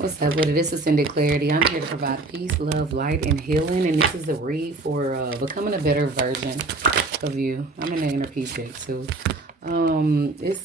What's up with it? This is Cindy Clarity. I'm here to provide peace, love, light, and healing. And this is a read for becoming a better version of you. I'm in the inner peace check too. It's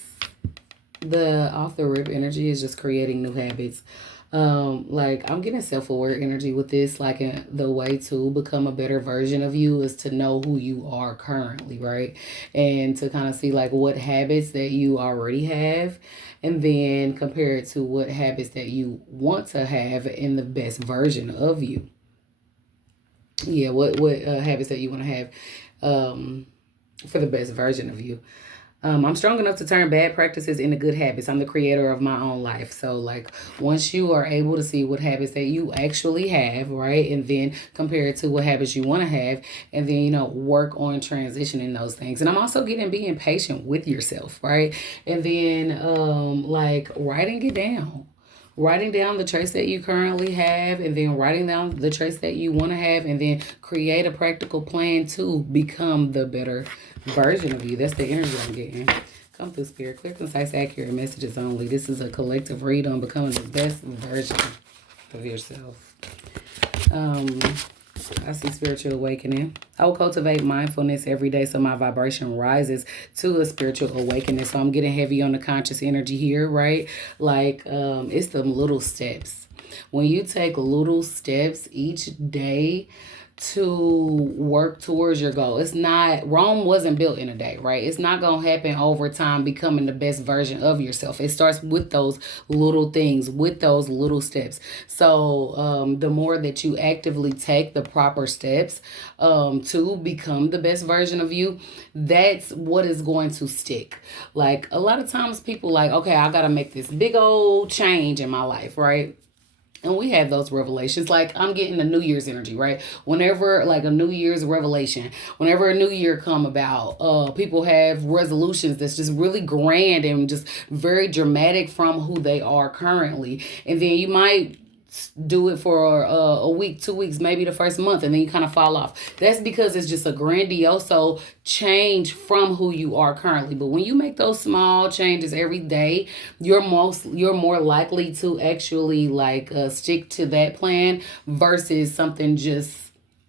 the off the rip energy is just creating new habits. Like I'm getting self-aware energy with this, like the way to become a better version of you is to know who you are currently, right? And to kind of see like what habits that you already have and then compare it to what habits that you want to have in the best version of you. Yeah, what habits that you want to have um for the best version of you. I'm strong enough to turn bad practices into good habits. I'm the creator of my own life. So, like, once you are able to see what habits that you actually have, right, and then compare it to what habits you want to have, and then, work on transitioning those things. And I'm also getting being patient with yourself, right? And then, like, writing it down, writing down the traits that you currently have and then writing down the traits that you want to have and then create a practical plan to become the better version of you. That's the energy I'm getting. Come through, spirit. Clear, concise, accurate messages only. This is a collective read on becoming the best version of yourself. um I see spiritual awakening. I will cultivate mindfulness every day so my vibration rises to a spiritual awakening. So I'm getting heavy on the conscious energy here, right? Like it's the little steps. When you take little steps each day to work towards your goal. It's not, Rome wasn't built in a day, right? It's not going to happen over time becoming the best version of yourself. It starts with those little things, with those little steps. So the more that you actively take the proper steps to become the best version of you, that's what is going to stick. Like a lot of times people like, okay, I got to make this big old change in my life, right? And we have those revelations. Like I'm getting the New Year's energy, right? Whenever like a New Year's revelation, whenever a new year come about, people have resolutions that's just really grand and just very dramatic from who they are currently. And then you might do it for a week, 2 weeks, maybe the first month, and then you kind of fall off. That's because it's just a grandioso change from who you are currently. But when you make those small changes every day, you're more likely to actually like stick to that plan versus something just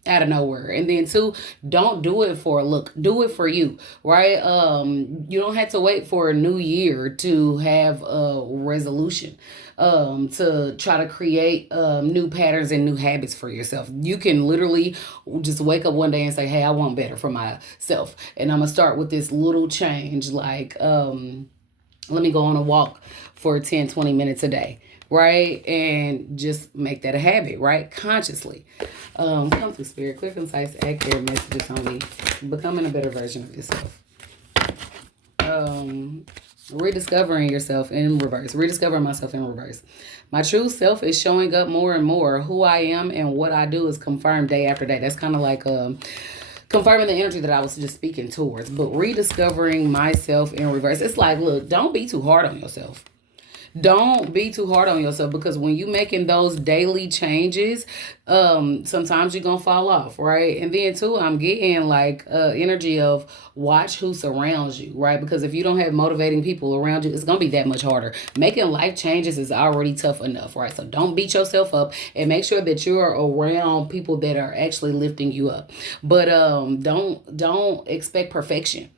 out of nowhere. And then two, don't do it for a look, do it for you, right? You don't have to wait for a new year to have a resolution, to try to create new patterns and new habits for yourself. You can literally just wake up one day and say, hey, I want better for myself, and I'm gonna start with this little change, like let me go on a walk for 10, 20 minutes a day, right? And just make that a habit, right? Consciously. Come through, spirit. Clear, concise, accurate messages only. Becoming a better version of yourself. Rediscovering yourself in reverse. Rediscovering myself in reverse. My true self is showing up more and more. Who I am and what I do is confirmed day after day. That's kind of like confirming the energy that I was just speaking towards. But rediscovering myself in reverse. It's like, look, don't be too hard on yourself. Don't be too hard on yourself, because when you making those daily changes, sometimes you're gonna fall off, right? And then too, I'm getting like energy of watch who surrounds you, right? Because if you don't have motivating people around you, it's gonna be that much harder. Making life changes is already tough enough, right? So don't beat yourself up and make sure that you're around people that are actually lifting you up. But don't expect perfection,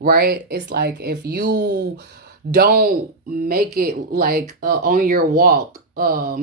right? It's like if you don't make it like on your walk,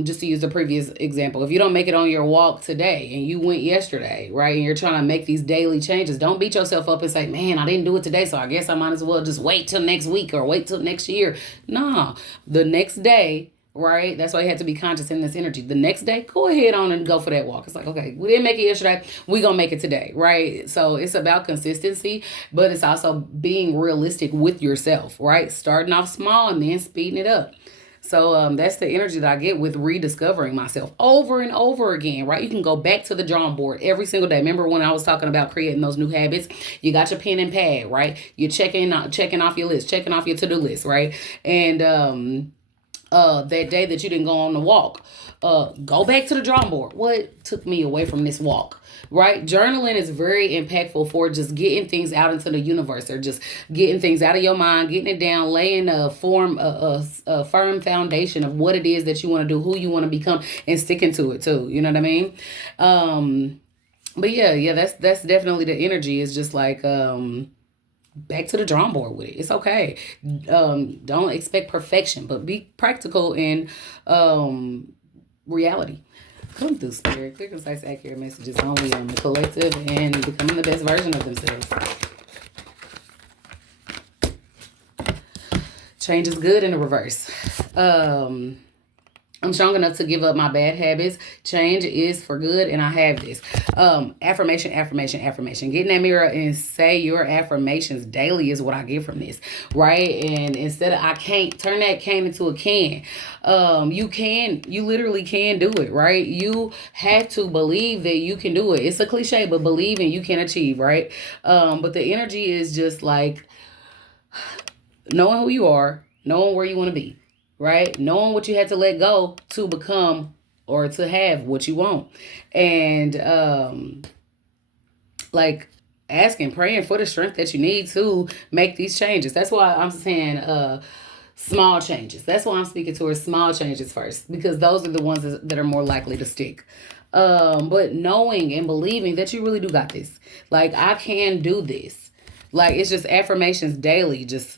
just to use the previous example, if you don't make it on your walk today and you went yesterday, right, and you're trying to make these daily changes, don't beat yourself up and say, man, I didn't do it today, so I guess I might as well just wait till next week or wait till next year. Nah, the next day, right? That's why you have to be conscious in this energy. The next day, go ahead on and go for that walk. It's like, okay, we didn't make it yesterday, we gonna make it today, right? So it's about consistency, but it's also being realistic with yourself, right? Starting off small and then speeding it up. So that's the energy that I get with rediscovering myself over and over again, right? You can go back to the drawing board every single day. Remember when I was talking about creating those new habits? You got your pen and pad, right? You're checking off your list, checking off your to-do list, right? And that day that you didn't go on the walk. Go back to the drawing board. What took me away from this walk? Right? Journaling is very impactful for just getting things out into the universe, or just getting things out of your mind, getting it down, laying a firm foundation of what it is that you want to do, who you want to become, and sticking to it too. You know what I mean? But yeah, that's definitely the energy. It's just like back to the drawing board with it. It's okay. Don't expect perfection, but be practical in reality. Come through, spirit. Clear, concise, accurate messages only on the collective and becoming the best version of themselves. Change is good in the reverse. I'm strong enough to give up my bad habits. Change is for good, and I have this. Affirmation, affirmation, affirmation. Get in that mirror and say your affirmations daily is what I get from this, right? And instead of I can't, turn that can into a can. You literally can do it, right? You have to believe that you can do it. It's a cliche, but believe and you can achieve, right? But the energy is just like knowing who you are, knowing where you want to be. Right? Knowing what you had to let go to become or to have what you want. And like asking, praying for the strength that you need to make these changes. That's why I'm saying small changes. That's why I'm speaking towards small changes first, because those are the ones that are more likely to stick. But knowing and believing that you really do got this. Like, I can do this. Like, it's just affirmations daily, just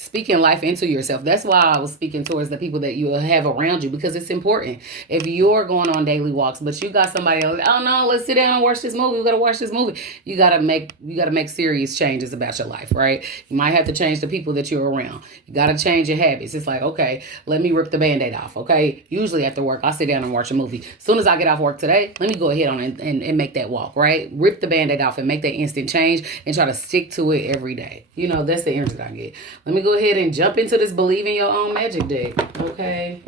speaking life into yourself. That's why I was speaking towards the people that you have around you, because it's important. If you're going on daily walks, but you got somebody else, oh no, let's sit down and watch this movie. We gotta watch this movie. You gotta make serious changes about your life, right? You might have to change the people that you're around. You gotta change your habits. It's like, okay, let me rip the Band-Aid off. Okay, usually after work, I sit down and watch a movie. As soon as I get off work today, let me go ahead on and make that walk, right? Rip the Band-Aid off and make that instant change and try to stick to it every day. You know, that's the energy that I get. Let me go ahead and jump into this Believe in Your Own Magic deck. Okay.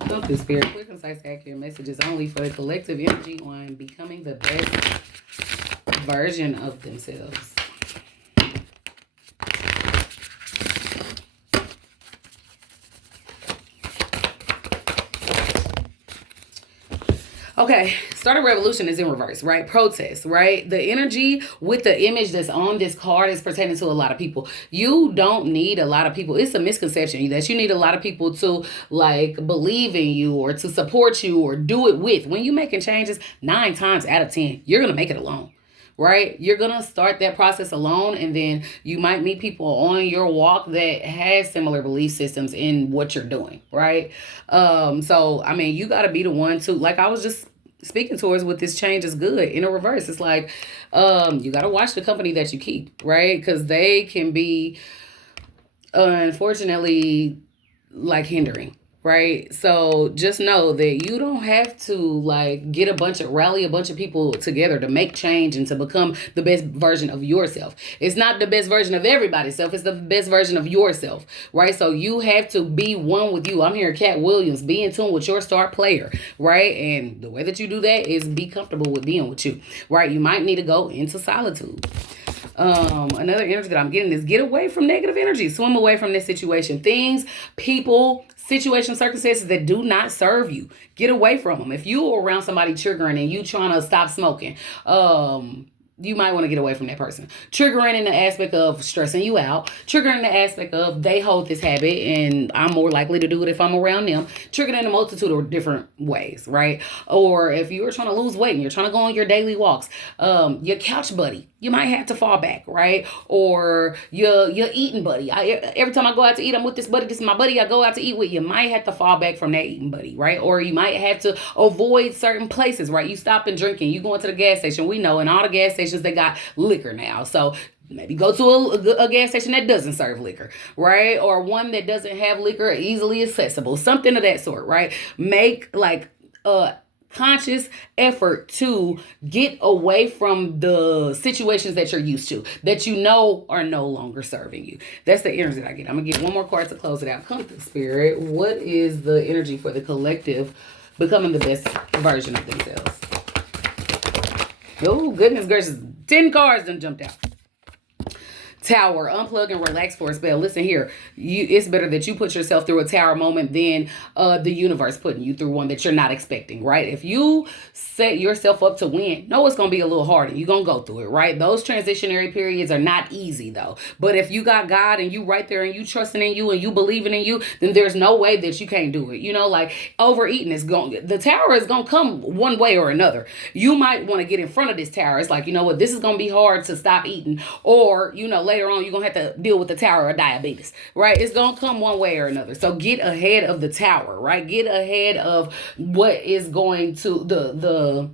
Come through, spirit. Clear, concise, accurate messages only for the collective energy on becoming the best version of themselves. Okay, start a revolution is in reverse, right? Protest, right? The energy with the image that's on this card is pertaining to a lot of people. You don't need a lot of people. It's a misconception that you need a lot of people to like believe in you or to support you or do it with. When you're making changes, 9 times out of 10, you're going to make it alone. Right? You're going to start that process alone, and then you might meet people on your walk that has similar belief systems in what you're doing, right? So, I mean, you got to be the one to, like I was just speaking towards with this change is good. In a reverse, it's like you got to watch the company that you keep, right? Because they can be, unfortunately, like hindering. Right? So just know that you don't have to like rally a bunch of people together to make change and to become the best version of yourself. It's not the best version of everybody's self. It's the best version of yourself. Right? So you have to be one with you. I'm here, Cat Williams. Be in tune with your star player. Right? And the way that you do that is be comfortable with being with you. Right? You might need to go into solitude. Another energy that I'm getting is get away from negative energy. Swim away from this situation. Things, people, situations, circumstances that do not serve you. Get away from them. If you're around somebody triggering and you trying to stop smoking, you might want to get away from that person. Triggering in the aspect of stressing you out. Triggering in the aspect of they hold this habit and I'm more likely to do it if I'm around them. Triggering in a multitude of different ways, right? Or if you're trying to lose weight and you're trying to go on your daily walks, your couch buddy, you might have to fall back, right? Or your eating buddy. Every time I go out to eat, I'm with this buddy. This is my buddy I go out to eat with. You might have to fall back from that eating buddy, right? Or you might have to avoid certain places, right? You stop and drinking. You go into the gas station. We know in all the gas stations, they got liquor now. So maybe go to a gas station that doesn't serve liquor, right? Or one that doesn't have liquor easily accessible. Something of that sort, right? Make like conscious effort to get away from the situations that you're used to, that you know are no longer serving you. That's the energy that I get. I'm going to get one more card to close it out. Come through, spirit. What is the energy for the collective becoming the best version of themselves? Oh, goodness gracious. 10 cards done jumped out. Tower, unplug and relax for a spell. Listen here, it's better that you put yourself through a tower moment than the universe putting you through one that you're not expecting, right? If you set yourself up to win, no, it's gonna be a little harder. You're gonna go through it, right? Those transitionary periods are not easy though. But if you got God and you right there and you trusting in you and you believing in you, then there's no way that you can't do it. You know, like overeating is going, the tower is gonna come one way or another. You might want to get in front of this tower. It's like, you know what, this is gonna be hard to stop eating, or you know, later on you're gonna have to deal with the tower of diabetes, right? It's gonna come one way or another. So get ahead of the tower, right? Get ahead of what is going to the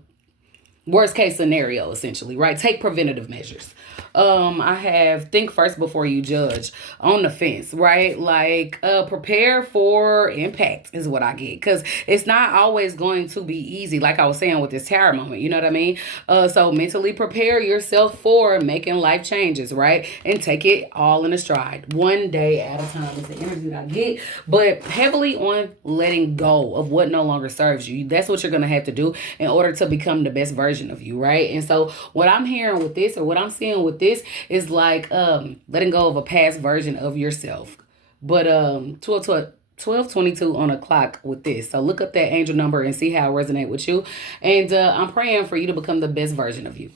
worst case scenario, essentially, right? Take preventative measures. I have think first before you judge on the fence, right? Like, prepare for impact is what I get, because it's not always going to be easy. Like I was saying with this tower moment, you know what I mean? So mentally prepare yourself for making life changes, right? And take it all in a stride, one day at a time is the energy that I get, but heavily on letting go of what no longer serves you. That's what you're going to have to do in order to become the best version of you, right? And so what I'm hearing with this, or what I'm seeing with this, is like letting go of a past version of yourself. But 12:22 on a clock with this. So look up that angel number and see how it resonates with you. And I'm praying for you to become the best version of you.